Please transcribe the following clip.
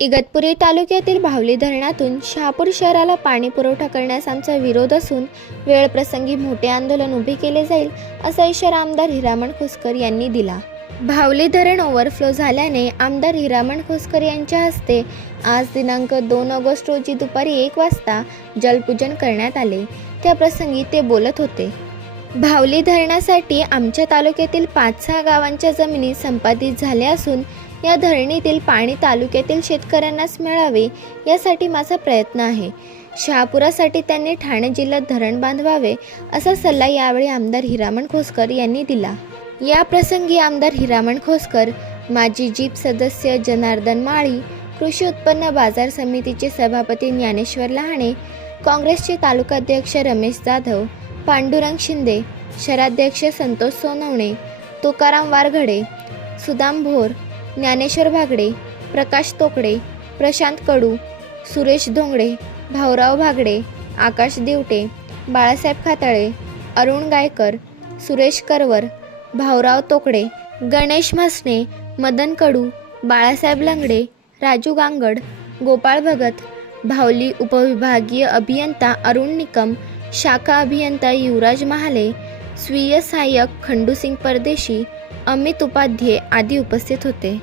इगतपुरी तालुक्यातील भावली धरणातून शहापूर शहराला पाणी पुरवठा करण्यास आमचा विरोध असून वेळप्रसंगी मोठे आंदोलन उभे केले जाईल असा इशारा आमदार हिरामण खोसकर यांनी दिला. भावली धरण ओव्हरफ्लो झाल्याने आमदार हिरामण खोसकर यांच्या हस्ते आज दिनांक दोन ऑगस्ट रोजी दुपारी एक वाजता जलपूजन करण्यात आले. त्याप्रसंगी ते बोलत होते. भावली धरणासाठी आमच्या तालुक्यातील पाच सहा गावांच्या जमिनी संपादित झाल्या असून या धरणीतील पाणी तालुक्यातील शेतकऱ्यांनाच मिळावे यासाठी माझा प्रयत्न आहे. शहापुरासाठी त्यांनी ठाणे जिल्ह्यात धरण बांधवावे असा सल्ला यावेळी आमदार हिरामण खोसकर यांनी दिला. या प्रसंगी आमदार हिरामण खोसकर माजी जीप सदस्य जनार्दन माळी कृषी उत्पन्न बाजार समितीचे सभापती ज्ञानेश्वर लहाणे काँग्रेसचे तालुकाध्यक्ष रमेश जाधव पांडुरंग शिंदे शहराध्यक्ष संतोष सोनवणे तुकाराम वारघडे सुदाम भोर ज्ञानेश्वर भागडे प्रकाश तोकडे प्रशांत कडू सुरेश धोंगडे भाऊराव भागडे आकाश दिवटे बाळासाहेब खाताळे अरुण गायकर सुरेश करवर भाऊराव तोकडे गणेश म्हसने मदन कडू बाळासाहेब लंगडे राजू गांगड गोपाळ भगत भावली उपविभागीय अभियंता अरुण निकम शाखा अभियंता युवराज महाले स्वीय सहाय्यक खंडूसिंग परदेशी अमित उपाध्ये आदी उपस्थित होते.